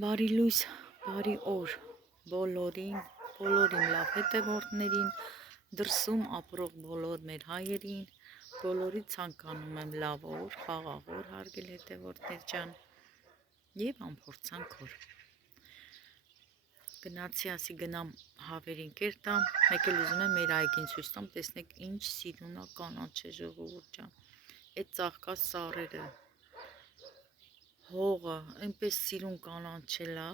Բարի լույս, բարի օր բոլորին լավ հետևորդներին, դրսում ապրող բոլոր մեր հայերին, բոլորի ցանկանում եմ լավ օր, խաղաղ օր հարգել հետևորդներ ջան եւ անփորձանք օր։ Գնացի ասի գնամ հավերին կերտամ, մեկ էլ ուզում եմ մեր այգին ցույց տամ, տեսնեք ինչ սիրունա կանաչ է ժողովուրդ ջան։ Այդ ծաղկած սառերը հողը այնպես սիրուն կանաչել է,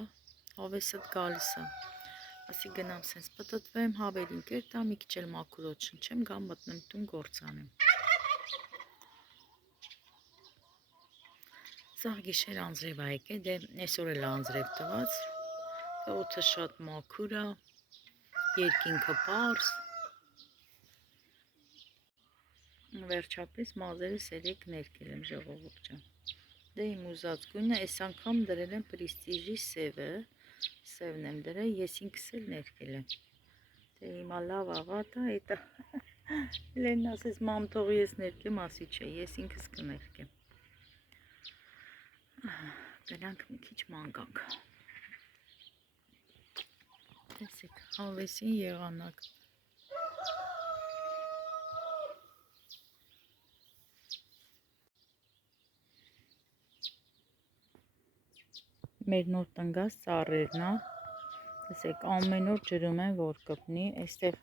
հավեսդ գալիս է, ասի գնամ սենց պտտվեմ, հավերին կերտամ, մի քիչ էլ մաքուրոտ շնչեմ, գամ մտնեմ տուն գործ անեմ։ Սաղ գիշեր անձրև ա եկել, դե այսօր էլ անձրև տված, օդը շատ մաքուր է, երկինքը պարզ, վերջապես մազերս երեք ներկել եմ ժողովուրդ ջան։ Դե իմ ուզած գույնը, այս անգամ դրել եմ պրիստիժի սևը, սևն եմ դրել, ես ինքս էլ ներկել եմ։ Դե հիմա լավ աղատ է, էտա Լենն ասես մամ թող ես ներկեմ, ասի չէ, ես ինքս կներկեմ։ Գնանք մի քիչ ման գանք։ Տեսեք, հավեսին եղանակ։ Մեր նոր տնգած ծառերն է, տեսեք, ամեն օր ջրում եմ, որ կպնի, այստեղ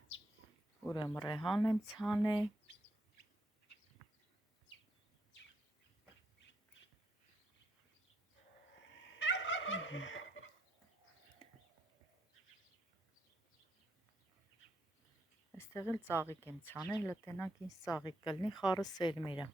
ուրեմն ռեհան եմ ցանել, այստեղ էլ ծաղիկ եմ ցանել, լտենանք ինձ ծաղիկ կլինի, խառը սերմերա։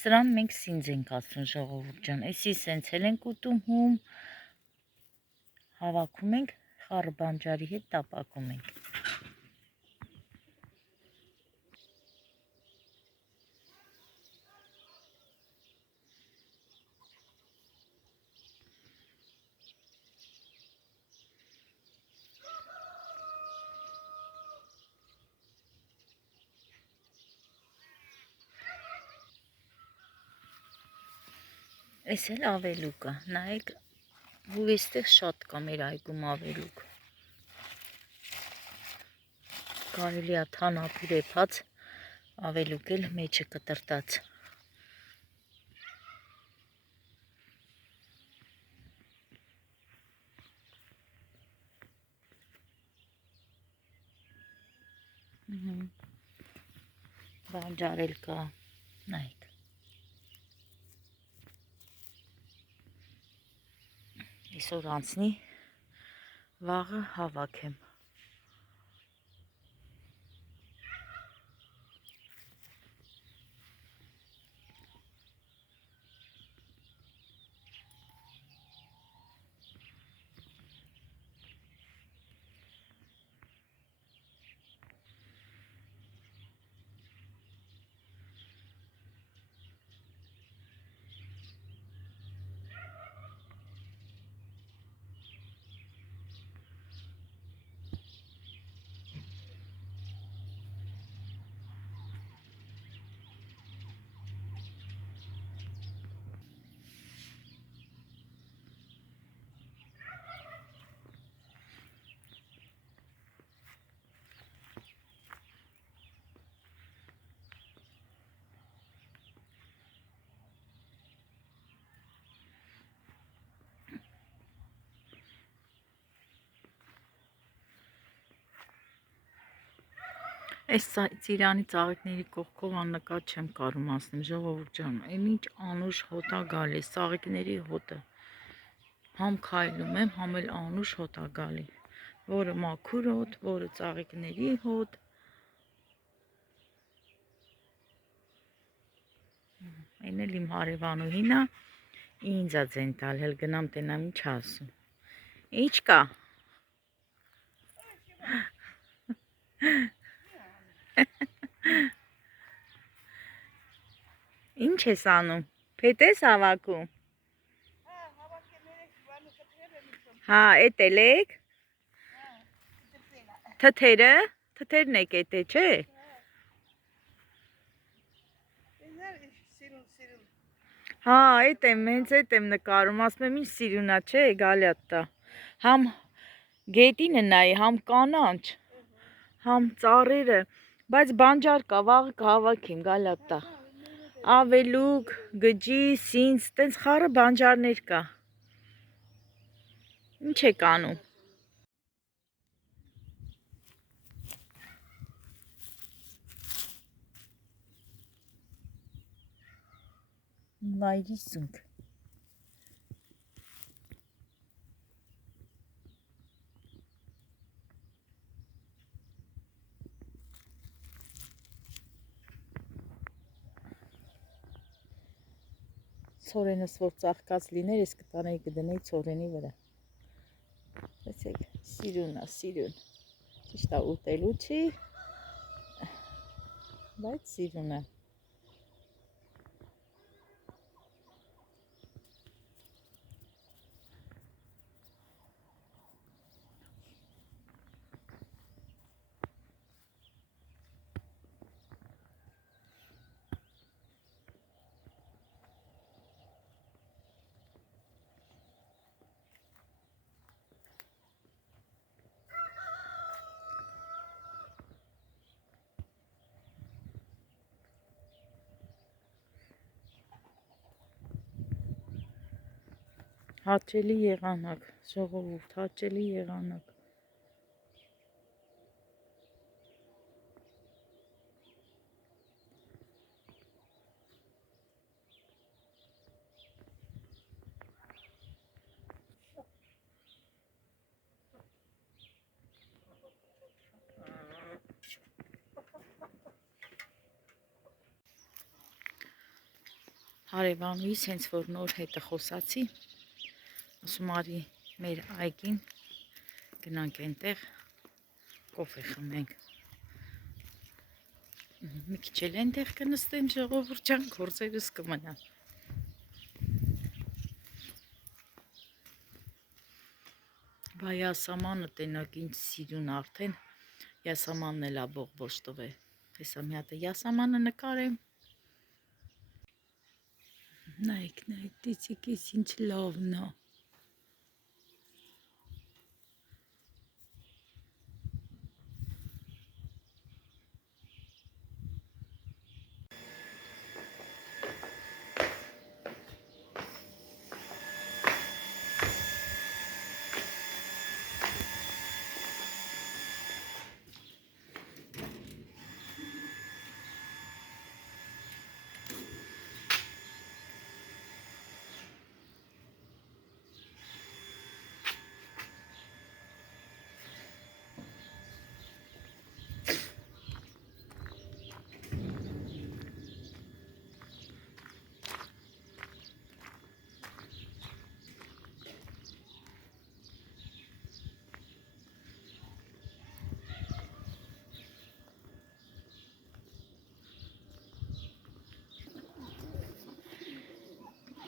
Սրան մենք սինձ ենք ասում ժողովուրդ ջան, էսի սենց էլ ենք ուտում հում, հավաքում ենք, խառը բանջարի հետ տապակում ենք։ Էս էլ ավելուկ է, նայեք, ու էստեղ շատ կա մեր այգում ավելուկ։ Կարելի է թանապիր էփած, ավելուկ էլ մեջը կտրտած։ Բանջար էլ կա, նայեք։ Այսօր անցնի, վաղը հավաքեմ։ Այս ծիրանի ծաղիկների կողքով աննկատ չեմ կարում ասնեմ, ժողովուրդ ջան, այն ինչ անուշ հոտ ա գալի, ծաղիկների հոտը։ Համ քայլում եմ, համ էլ անուշ հոտ ա գալի, որը մաքուր հոտ, որը ծաղիկների հոտ։ Այն էլ իմ հարևանուհին ա, ինձ ա ձեն տալ, հել գնամ տենամ ինչ ասում։ Ինչ կա։ Ինչ ես անում, փետ ես հավաքում։ Հա, էտ էլ եք։ Թթերը, թթերն եք էտ է, չէ։ Հա, էտ եմ, հենց էտ եմ նկարում, ասում եմ ինչ սիրունա, չէ, գալյատտա։ Համ գետինը նայի, համ կանանչ, համ ծառերը, բայց բանջար կա, վաղը կհավաքիմ, գալյատտա։ Ավելուկ, գջի, սինձ, տենց խառը բանջարներ կա։ Ինչ եք անում։ Վայրի սունկ։ Ցորենս որ ծաղկած լիներ, ես կտանեի կդնեի ցորենի վրա։ Տեսեք, սիրուն ա, սիրուն։ Ճիշտ ա ուտելու չի, բայց սիրուն ա։ Հաճելի եղանակ, ժողովուրդ, հաճելի եղանակ։ Հարևանուհիս հենց որ նոր հետը խոսացի, ասում արի մեր այգին գնանք այնտեղ կոֆե խմենք։ Մի քիչ էլ այնտեղ կնստեմ ժողովուրդ ջան, գործերս կմնան։ Բա յասամանը տենակ ինչ սիրուն արդեն, յասամանն էլ ա բողբոջ տվե։ Հեսա մի հատ յասամանը նկարեմ։ Նայեք, նայեք, տեսեք էս ինչ լավն ա։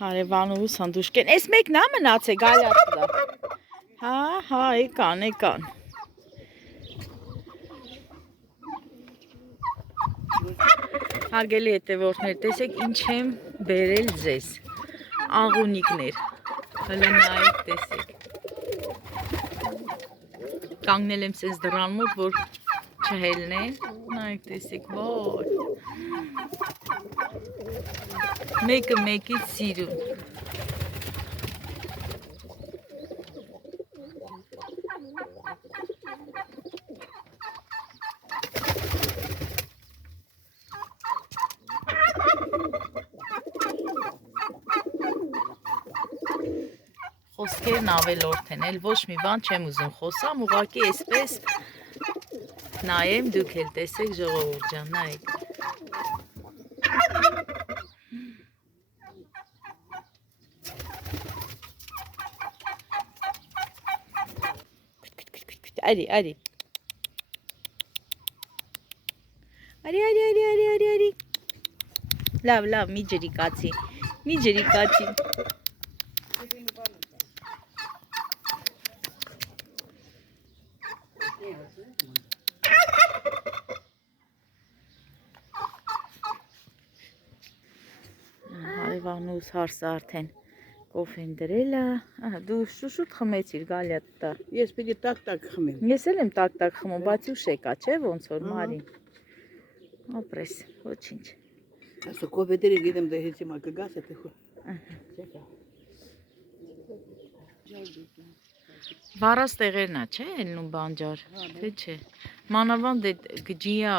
Հարևանուհուս հանդուշկեն, էս մեկն ա մնացե գալյատը։ Հա, եկան։ Հարգելի հետևորդներ, տեսեք ինչ եմ բերել ձեզ, աղունիկներ, հլը նայեք տեսեք, կանգնել եմ սենց դրան մոտ, որ չհելնեն, նայեք տեսեք, ոյ, մեկը մեկից սիրուն, խոսքերն ավելորդ են, էլ ոչ մի բան չեմ ուզում խոսամ, ուղղակի այսպես նայեմ, դուք էլ տեսեք ժողովուրդ ջան, նայեք։ Արի։ Արի։ Լավ, մի ջրի կացի։ Հարևանուս հարսը արդեն կոֆեն դրել է, դու շուշուտ խմեցիր գալի տա։ Ես պիտի տակ խմեմ։ Ես էլ եմ տակ խմում, բայց ուշ եկա, չէ ոնց որ Մարին։ Ապրես, ոչինչ։ Ասո կոֆեդերի գիտեմ դե հեծի մա կգաս է թեխո։ Վարած տեղերն է, չէ, ելնում բանջար, թե չէ։ Մանավանդ է գջիա։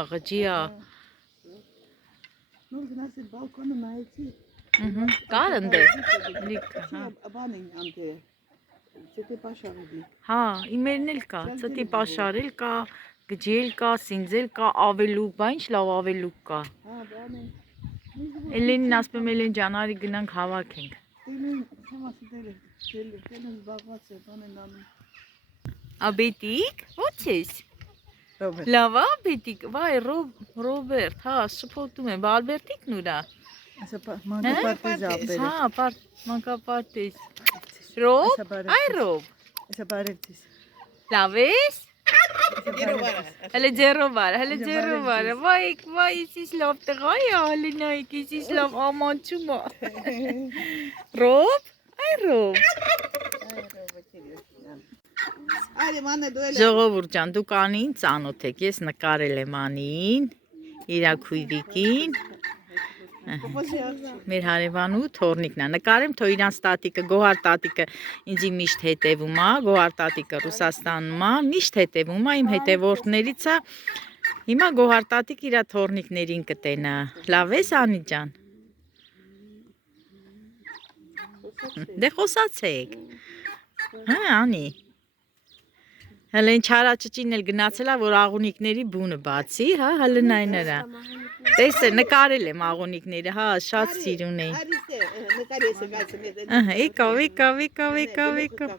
Նոր գնաց է բալկոնը նայեցի։ Կար ընդ է, լիքը, հա։ Բանին անտե, ծտի պաշարը դի։ Հա, իմերն էլ կա, ծտի պաշարել կա, գջել կա, սինձել կա, ավելուկ, բա ինչ լավ ավելուկ կա։ Հա, բանին։ Էլենին ասպեմ Էլեն ջան, արի գնանք հավաքենք։ Տելեն, չեմ ասի տելեն զբաղված է, բանին անում։ Աբետիկ, ո՞ց ես։ Լավ է բետիկ, վայ Ռոբերտ, հա, շփոթում եմ, Ալբերտիկն ուրա։ Ասա մանկապարտեզ ապերը։ Հա, մանկապարտեզ։ Ռոբ, այ Ռոբ։ Ասա բարևտիս։ Լավ ես։ Հələ ձեռով արա, վայ, իսիս լավ տղա է, հələ նայեք, իսիս լավ ամանչում է։ Ռոբ, այ Ռոբ։ Ժողովուրդ ջան, դուք Անին ծանոթ եք, ես նկարել եմ Անին, իրա քույրիկին, մեր հարևանու թորնիկն է, նկարեմ թո իրանց տատիկը, Գոհար տատիկը ինձի միշտ հետևում է, Գոհար տատիկը Ռուսաստանում է, միշտ հետևում է, իմ հետևորդներից է, հիմա Գոհար տատիկ իրա թորնիկներին կտենա, լավ ես Անի ջան, դե խոսացեք, հա Անի, հələ ինչ հարաճճին էլ գնացել է, որ աղունիկների բունը բացի, հա, հələ նայ նրա, տեսը նկարել եմ աղունիկները, հա, շատ սիրուն էին, եկավ,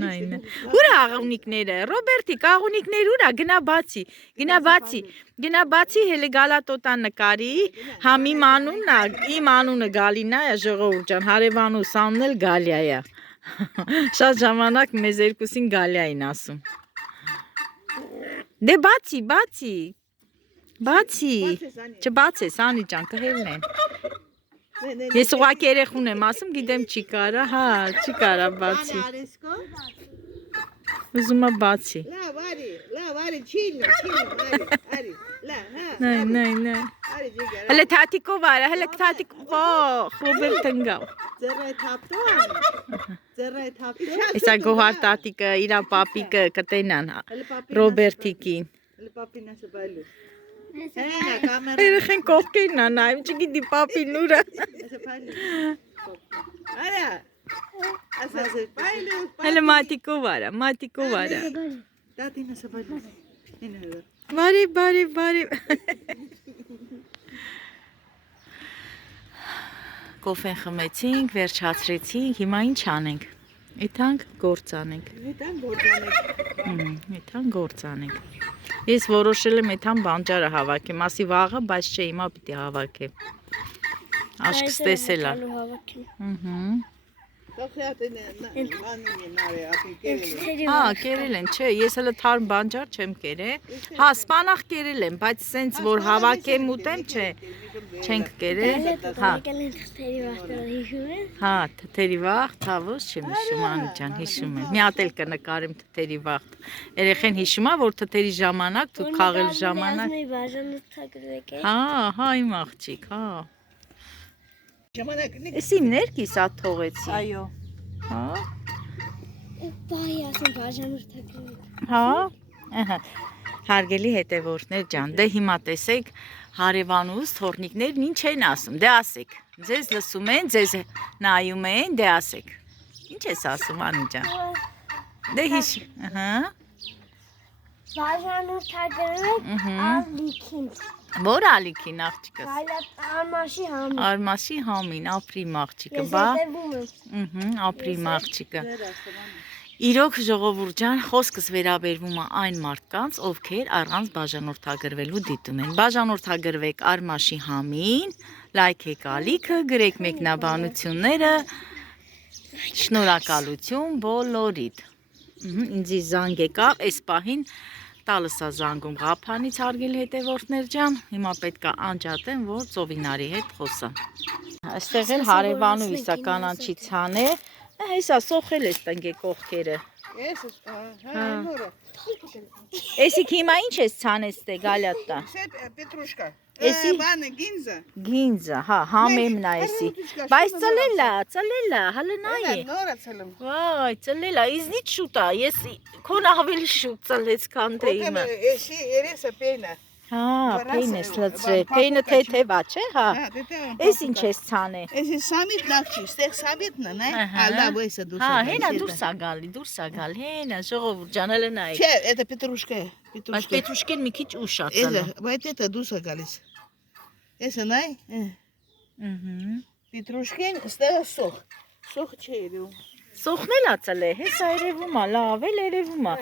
նայնը, ուրա աղունիկները, Ռոբերտիկ, աղունիկներ ուրա, գնա բացի, հելը գալատոտան նկարի, համ իմ անունը Գալինա է, ժողովուրդ ջան, հարևանուս անուն էլ Գալիա է, շատ ժամանակ մեզ երկուսին Գալիա էին ասում, դե բացի, չբացես Անի ջան, կհելնեն, ես ուղղակի երեխուն եմ ասում, գիտեմ չի կարա, հա, չի կարա բացի, ուզում է բացի, նայ, հələ թատիկով արա, Ռոբերտ ընգավ, Իսա Գոհար տատիկը, իրա պապիկը կտենան Ռոբերտիկին, երեխեն կողքերն է նայում, չգիտի պապին ուրա, հələ մատիկով արա, բարի, կոֆեն խմեցինք, վերջացրեցինք, հիմա ինչ անենք, եթանք գործանենք, ես որոշել եմ եթան բանջարը հավաքեմ, ասի վաղը, բայց չէ հիմա պիտի հավաքեմ, աշկս տեսել է, հա, կերել են, չէ, ես հələ թարմ բանջար չեմ կերել, հա, սպանախ կերել եմ, բայց սենց, որ հավաքեմ ուտեմ, չէ, չենք կերել, հա, թթերի վաղ, թավոս չեմ հիշում, Անի ջան, հիշում եմ, մի հատ էլ կնկարեմ թթերի վաղ, երեխեն հիշում է, որ թթերի ժամանակ, դու խաղել ժամանակ, հա, իմ աղջիկ, հա, ես իմ ներքիս ատ թողեցի, այո, հա, հարգելի հետևորդներ ջան, դե հիմա տեսեք հարևանուս թորնիկներն ինչ են ասում, դե ասեք, ձեզ լսում են, ձեզ նայում են, դե ասեք, Ինչ ես ասում Անի ջան։ Դե հիշ։ Ահա։ Բաժանորդագրվեք ալիքին։ Որ ալիքին աղջիկս։ Գալատ արմաշի համին։ Արմասի համին, ապրիմ աղջիկը, Ես բա։ հետևում եմ։ Ապրիմ աղջիկը։ Իրոք ժողովուրդ ջան, խոսքս վերաբերվում է այն մարդկանց, ովքեր առանց բաժանորդագրվելու դիտում են։ Բաժանորդագրվեք Արմաշի համին, լայքեք ալիքը, գրեք մեկնաբանությունները, շնորհակալություն բոլորիդ։ Ինձի զանգ եկավ, այս պահին տալս է զանգում Ղափանից հարգել հետևորդներ ջան, հիմա պետք է անջատեմ, որ Ծովինարի հետ խոսամ։ Այստեղ էլ հարևանուհիս է կանանչի ցան է, հեսա սոխել ես տնկե կողքերը։ Ես հա նորը։ Էսիք հիմա ինչ ես ցանես տե գալյատա։ Սետ Պետրուշկա։ Էսի Բանը գինզը։ Գինձը, հա, համեմն է էսի։ Բայց ծլելա, հələ նայ է։ Նորը ցելում։ Վայ, ծլելա, իզնից շուտ է, ես քոն ավելի շուտ ծլեց քան թե իմը։ Էսի երեսը պենա։ Հա, փեյն ես լծրել, փեյնը թեթև է, չէ, հա։ Էս ինչ ես ցանե։ Էսի սամիտ լավչի, ստեղ սամիտն է, նայ։ Ալավ էսը դուրս։ Հա, հենա դուրս է գալի, հենա ժողովուրդ ջան, հələ նայ։ Չէ, это Պետրուշկա է։ Բայց Պետրուշկեն մի քիչ ուշ է Էսը, ծալում։ բայց это դուրս է գալիս։ Էսը նայ։ Պետրուշկեն ստեղ սոխ։ Սոխ չէ երևում։ Սոխնել է ծլե, հեսա երևում է, լավ էլ երևում է։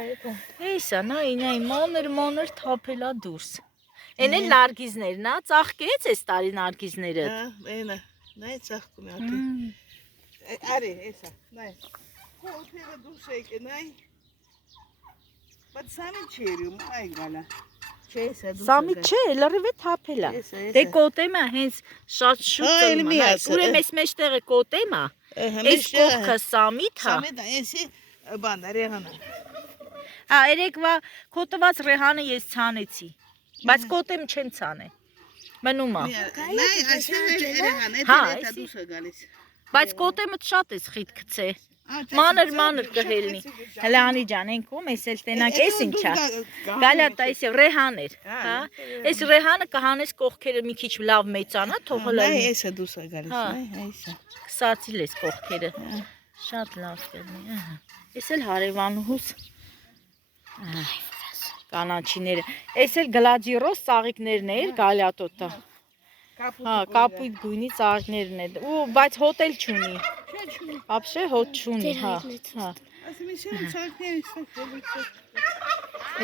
Հեսա, նայ, մանր թափել է դուրս։ Էն էլ նարգիզներն է, ծաղկեց այս տարի նարգիզները։ Հա, այնա, նայ ծաղկում է ատի։ Արի, էսա, նայ։ Կոթերը դուրս եկե, նայ։ Բայց սամիտ չի երևում, այ գալա։ Չէ, էսա դուրս։ Սամիտ չէ, լրիվ է թափել է։ Դե կոտեմը հենց շատ շուտ ծլում է։ Ուրեմն այս մեջտեղը կոտեմը, այս կողքը սամիտ հա։ Սամիտ է, էսի բան, ռեհանը։ Հա, երեկվա կոտված ռեհանը ես ցանեցի։ Բայց կոտեմ չեն ցանե։ Մնում է։ Նայ, այսինքն ռեհան, Հա, դա դուրս է գալիս։ Բայց կոտեմը շատ է խիտ գցե։ Մանր կհելնի։ Հələ Անի ջան, ենքում էս էլ տենանք, էս ինչա։ Գալյատա էս ռեհան էր, հա։ Այս ռեհանը կհանես կողքերը մի քիչ լավ մեծանա, թողել Նայ, է։ էսը դուրս է գալիս, նայ, էսա։ Կսացիլ ես կողքերը։ Շատ լավ կլինի, ահա։ Էս էլ հարևանուհուս։ Կանանչիները։ Էս էլ գլադիորոս ծաղիկներն էր, գալյատոտա։ Հա, կապույտ գույնի ծաղիկներն են։ Ու բայց հոտ էլ չունի։ Ապշե հոտ չունի, հա։ Հա։ Ասում եմ, ցանկներ ստեղ։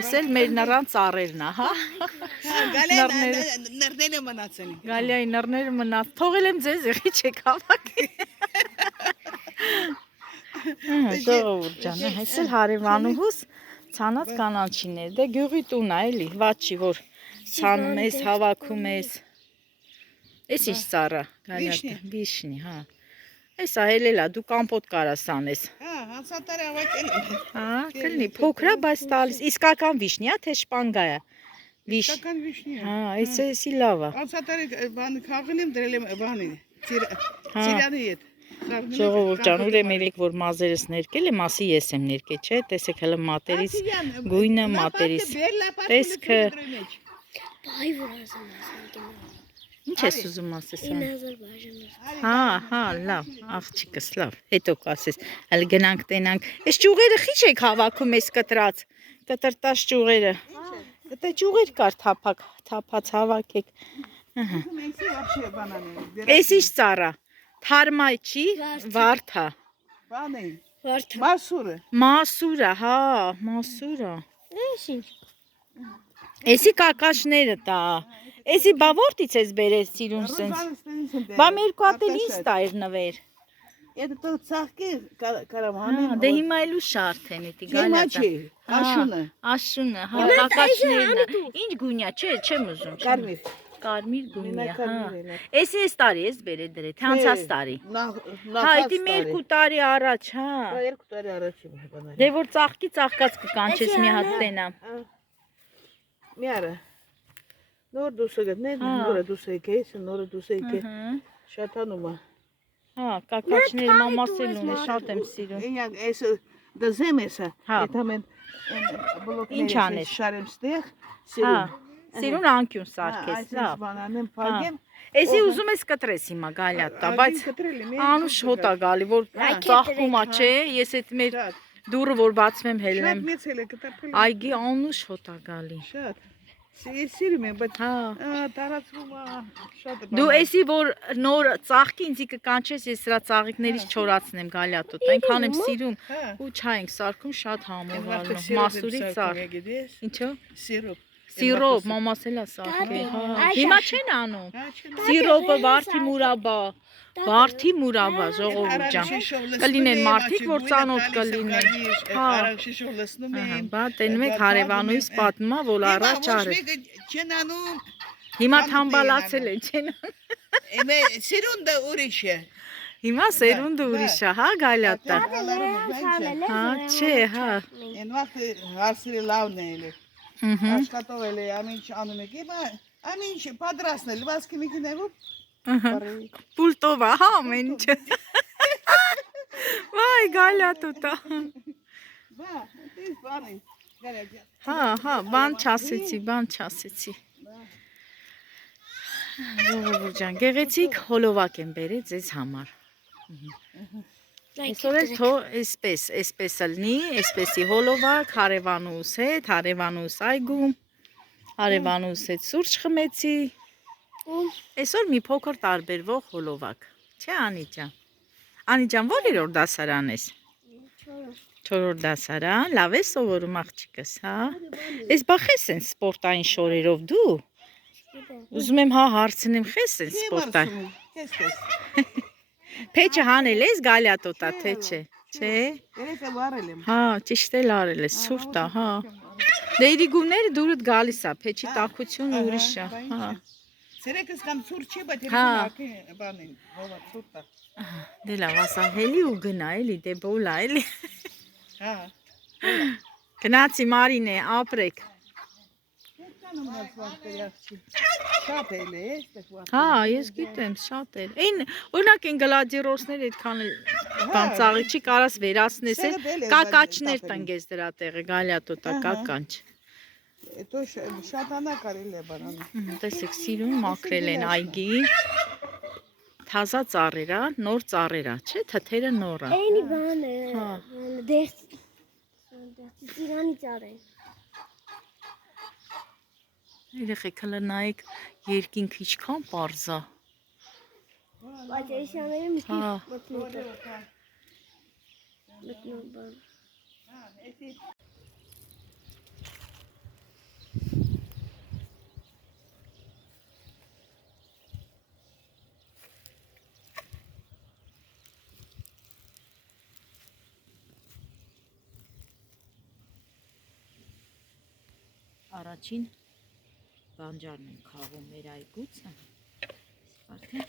Էս էլ մեր նռան ծառերն է, հա։ Գալեն նռները մնացել են։ Գալիայի նռները մնաց։ Թողել եմ ձեզ, եղի չեք հավաքի։ Ժողովուրդ ջան, էս էլ հարևանուհուս ցանած կանանչիներ, դե գյուղի տուն է էլի, ված չի որ ցանում ես, հավաքում ես։ Էս ինչ ծառա, գալյատը, վիշնի, հա։ Էսա հելելա, դու կամպոտ կարաս անես։ Հա, հանցատարը ավակել։ Հա, կլինի, փոքր է, բայց տալիս, իսկական վիշնի է, թե շպանգա է։ Վիշ։ Իսկական վիշնի է։ Հա, էսի լավ է։ Հանցատարը բան քաղել եմ դրել եմ բանի։ Ծիրանի հետ։ Ժողովուրդ ջան, ուրեմն ելեք որ մազերս ներկել եմ, ասի ես եմ ներկել, չէ՞, տեսեք հələ մատերից գույնը, մատերից տեսքը։ Բայ որ ասեմ ասեմ։ Ինչ ես ուզում ասես։ 9000 բաժանորդ։ Հա, լավ, աղջիկս, լավ։ Հետո կասես, հələ գնանք տենանք։ Այս ճյուղերը խիչ եք հավաքում այս կտրած, կտրտած ճյուղերը։ Դա ճյուղեր կար թափած հավաքեք։ Ահա։ Մենք вообще բանան։ Էս ինչ ծառա։ Թարմայ չի, վարդա։ Բան է։ Վարդ։ Մասուրը։ Մասուրը, հա, մասուրը։ Էս ինչ։ Էսի կակաշները տա։ Էսի բա որտից ես բերես սիրուն սենց։ Բա մեր կատել ինձ տայր նվեր։ Это то ծաղկի կարամանը։ Դե հիմա էլ ու շարդ են էտի Հիմա գալյատը։ չի, աշունը։ Աշունը, հա, կակաշներն է։ Ինչ գույնյա, չէ, չեմ ուզում։ Կարմիր։ Կարմիր գույնյա, հա։ կարմիր է։ Էսի այս տարի ես բերել դրե, թե անցած տարի։ Հա, էտի մեր 2 տարի առաջ, հա։ 2 տարի առաջ եմ բանել։ Դե որ ծաղկած կկանչես մի հատ տենամ։ Միարա։ Նոր դուս եկել, նորը դուս եկել, նորը դուս եկել։ Շատանում է։ Հա, կակաչներ մամասելուն է, շատ եմ սիրում։ Ինք էս դզեմ էսա։ Հա։ Դա մեն Ինչ անես։ շարեմ ստեղ, Հա, Սիրուն անկյուն սարքես, Այս լավ։ բանանեմ փակեմ։ Էսի ուզում ես կտրես հիմա գալյատա, բայց անուշ հոտ է գալի, որ ծաղկում է, չէ, ես այդ մեր դուրը որ բացում եմ հելնեմ։ Շատ մեծ էլ է կտրել։ Այգի անուշ հոտ է գալի։ Շատ։ Սիրում եմ, բայց Հա։ տարածվում է շատ։ Դու էսի որ նոր ծաղկի ինձի կկանչես, ես սրա ծաղիկներից չորացնեմ գալյատոտ, այնքան եմ սիրում ու չայ ենք սարքում շատ համովալնում, մասուրի ծաղ։ Ինչո՞։ Սիրոպ։ Սիրոպ, մամաս էլ է սարքել, հա։ Հիմա չեն անում։ Սիրոպը վարդի մուրաբա, վարդի մուրաբա, ժողովուրդ ջան։ Կլինեն մարդիկ, որ ծանոթ կլինեն։ Հա։ Շիշով լսնում եմ։ Բա տենում եք հարևանուհիս պատմա, որ առաջ արել։ Չեն անում։ Հիմա թամբալացել են, չեն անում։ Սիրունդը ուրիշ է։ Հիմա սերունդը ուրիշ է, հա գալյատա։ Հա, չէ, հա։ Այն վաղը հարցրի լավն է էլի։ Աշխատողել է, ամեն ինչ անում եք, ամեն ինչ պատրաստնել, վազքի մեքենայով։ Պուլտով է, հա, ամեն ինչը։ Վայ, գալյատուտա։ Բա, դες բանի։ Հա, բան չասեցի։ Ժողովուրդ ջան, գեղեցիկ հոլովակ եմ բերել ձեզ համար։ Այսօր էլ թո այսպես լնի, այսպեսի հոլովակ, հարևանուս հետ, հարևանուս այգում, հարևանուս հետ սուրճ խմեցի։ Այսօր մի փոքր տարբերվող հոլովակ, չէ Անիջան։ Անիջան, ո՞ր դասարան ես։ 4-րդ դասարան, լավ է սովորում աղջիկս, հա։ Այս բա խես են սպորտային շորերով դու։ Ուզում եմ հա հարցնեմ խես են սպորտային։ Փեչը հանել ես գալյատոտա, թե չէ։ Չէ։ Երեքը վարել եմ։ Հա, ճիշտ էլ արել ես, սուրտ է, հա։ Դե իրիգուները դուրդ գալիս է, փեչի տաքությունը ուրիշ է, հա։ Սերեկս կամ սուրճ չէ, բայց Հա։ բանին, հովա սուրտ է։ Դե լավ, ասա հելի ու գնա, էլի, դե բոլա, էլի։ Հա։ Գնացի Մարինե, ապրեք։ Շատ էլ է, այստեղ վախ։ Հա, ես գիտեմ, շատ էր։ Այն օրինակ այն գլադիորոսները այդքան էլ բան ծաղի չի կարաս վերացնես էլ կակաչներ տնկես դրա տեղը գալյատոտա կականչ։ Հետո շատանա կարել է բանանը։ Տեսեք, սիրուն մաքրել են այգի։ Թազա ծառերա, նոր ծառերա, չէ՞, թթերը նոր է։ Էնի բանը, Հա։ դες ծիրանի ծառ է։ Երեխեք հələ նայեք երկինքը ինչքան պարզ է։ Բայց էշաները մի Հա։ մտնում բան։ Առաջին բանջարն են քաղում մեր այգուց։ Արդեն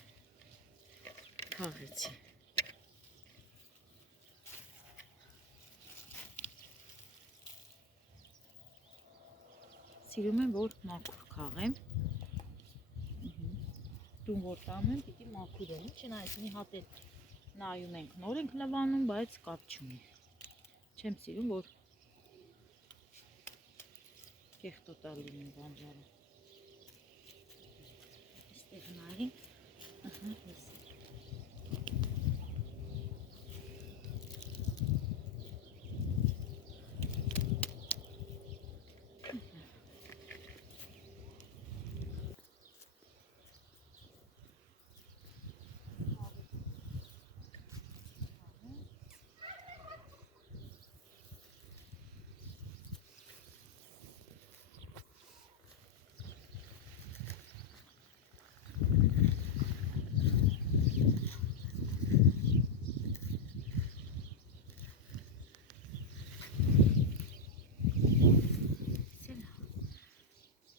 քաղեցի։ Սիրում եմ, որ մաքուր քաղեմ։ Տուն որ տանում եմ, պիտի մաքուր եմ։ Չնայած մի հատ էլ նայում ենք, նոր ենք լվանում, բայց կապ չունի։ Չեմ սիրում, որ կեղտոտալ լինի բանջարը։ Այստեղ նայենք, ես։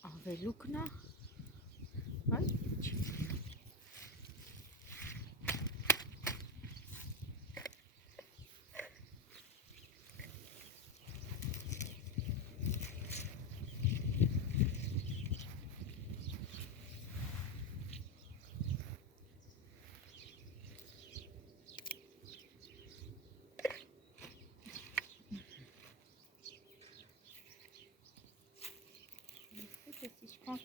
Ավելուկն է, այ չի։ Ինչքան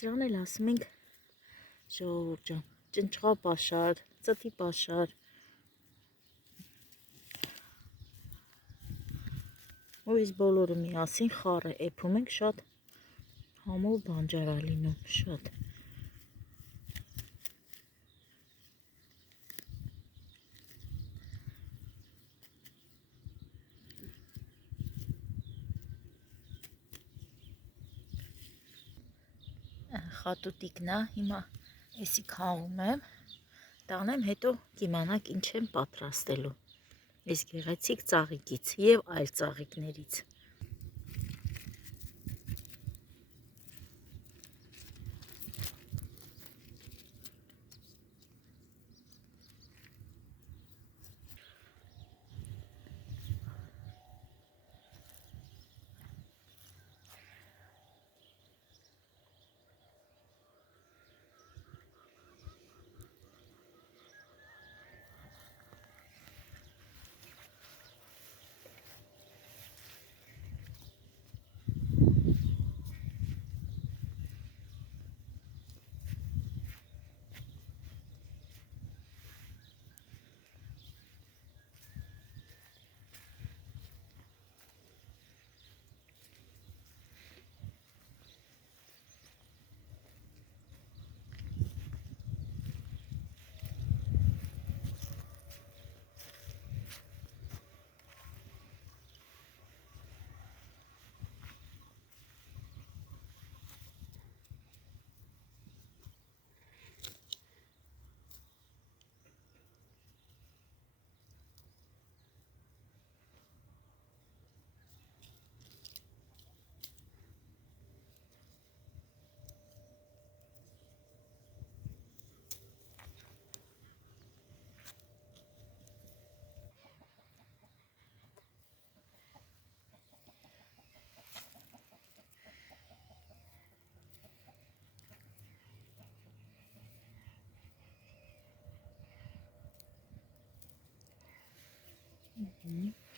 Սրան էլ ասում ենք ժողովուրդ ջան, ճնճղա պաշար, ծտի պաշար։ Ու իսկ բոլորը միասին խառը էփում ենք, շատ համով բանջար ա լինում, շատ։ Խատուտիկն է, հիմա էսի քաղում եմ, տանեմ, հետո կիմանաք ինչ եմ պատրաստելու։ Այս գեղեցիկ ծաղիկից և այլ ծաղիկներից։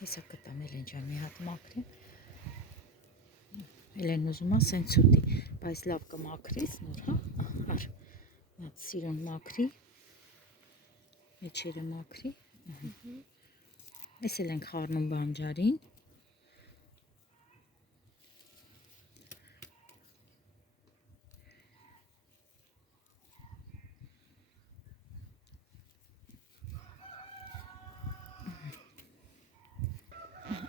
Հեսա կտամ Էլեն ջան, մի հատ մաքրեմ։ Էլեն ուզում ա սենց ուտի, բայց լավ կմաքրես նոր, հա,ար, մի հատ սիրուն մաքրի, մեջերը մաքրի, ես էլ ենք խառնում բանջարին,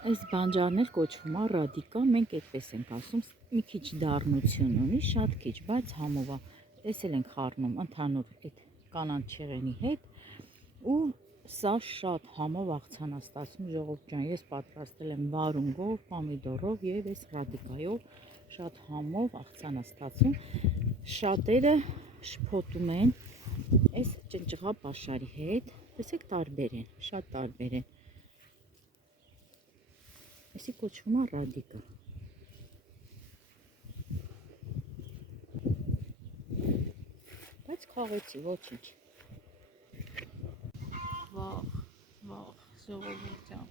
այս բանջարներ կոչվում է ռադիկա, մենք այդպես ենք ասում, մի քիչ դառնություն ունի, շատ քիչ, բայց համով է, ես էլ ենք խառնում ընդհանուր այդ կանանչ չեղենի հետ, ու սա շատ համով աղցան է ստացում, ժողովուրդ ջան, ես պատրաստել եմ վարունգով, պամիդորով և այս ռադիկայով, շատ համով աղցան է ստացում, շատերը շփոթում են այս ճնճղա պաշարի հետ, տեսեք տարբեր են, շատ տարբեր են։ Էսի կոչվում է ռադիկա։ Բայց խաղեցի, ոչինչ։ Վաղ, ժողովուրդ ջան։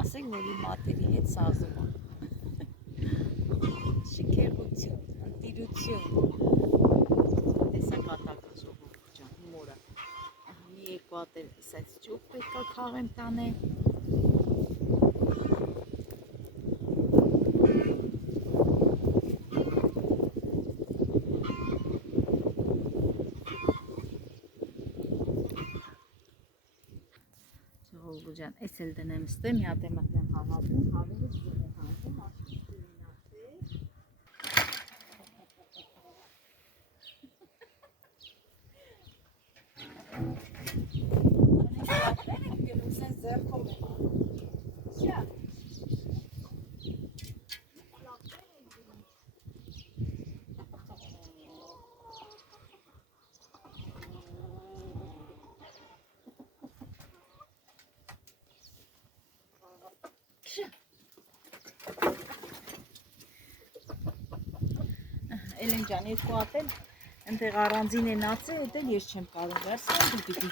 Ասենք, որ իմ մատերի հետ սազում է։ Շքեղություն, ընտիրություն։ Տեսակատակը ժողովուրդ ջան, հումորը։ Մի երկու հատ էլ սենց ճուղ պետք է քաղեմ տանեմ։ Ժողովուրդ ջան, ես էլ դնեմ ստե, մի հատ եմ ատեմ հավաքում, հավերը զում է հանվում, ասում կլինացե։ Էլեն ջան, երկու հատ էլ ընդեղ առանձին են ածե, էդ էլ ես չեմ կարող վերցնել, դու պիտի։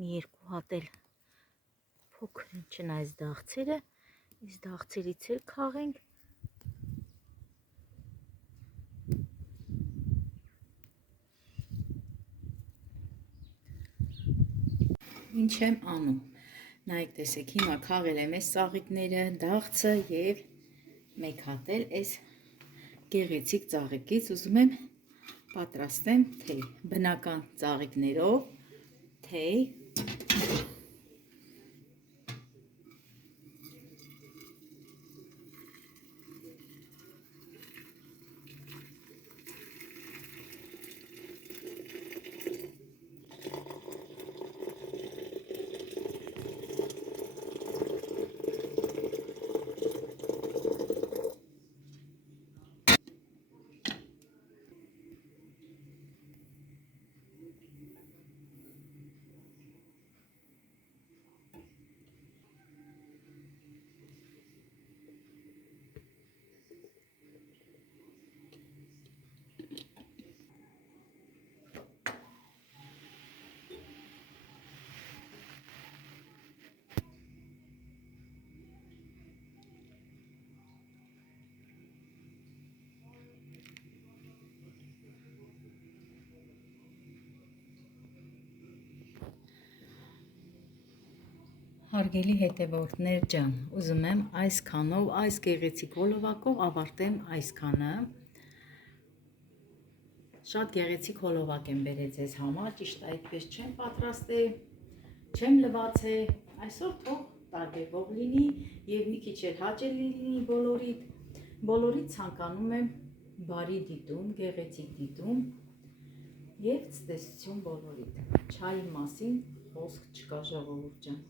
մի երկու հատ էլ փոքր չնայած դաղցերը, այս դաղցերից էլ քաղենք։ Ինչ եմ անում։ Նայեք, տեսեք, հիմա քաղել եմ այս ծաղիկները, դաղցը եւ մեկ հատ էլ այս գեղեցիկ ծաղիկից ուզում եմ պատրաստեմ թեյ, բնական ծաղիկներով թեյ։ Հարգելի հետևորդներ ջան, ուզում եմ այսքանով, այս գեղեցիկ հոլովակով ավարտեմ այսքանը։ Շատ գեղեցիկ հոլովակ եմ բերել ձեզ համար, ճիշտ այդպես չեմ պատրաստել, չեմ լվացել, այսօր թող տարբերվող լինի եւ մի քիչ էլ հաճելի լինի բոլորիդ ցանկանում եմ բարի դիտում, գեղեցիկ դիտում եւ ցտեսություն բոլորիդ։ Չայի մասին խոսք չկա, ժողովուրդ ջան։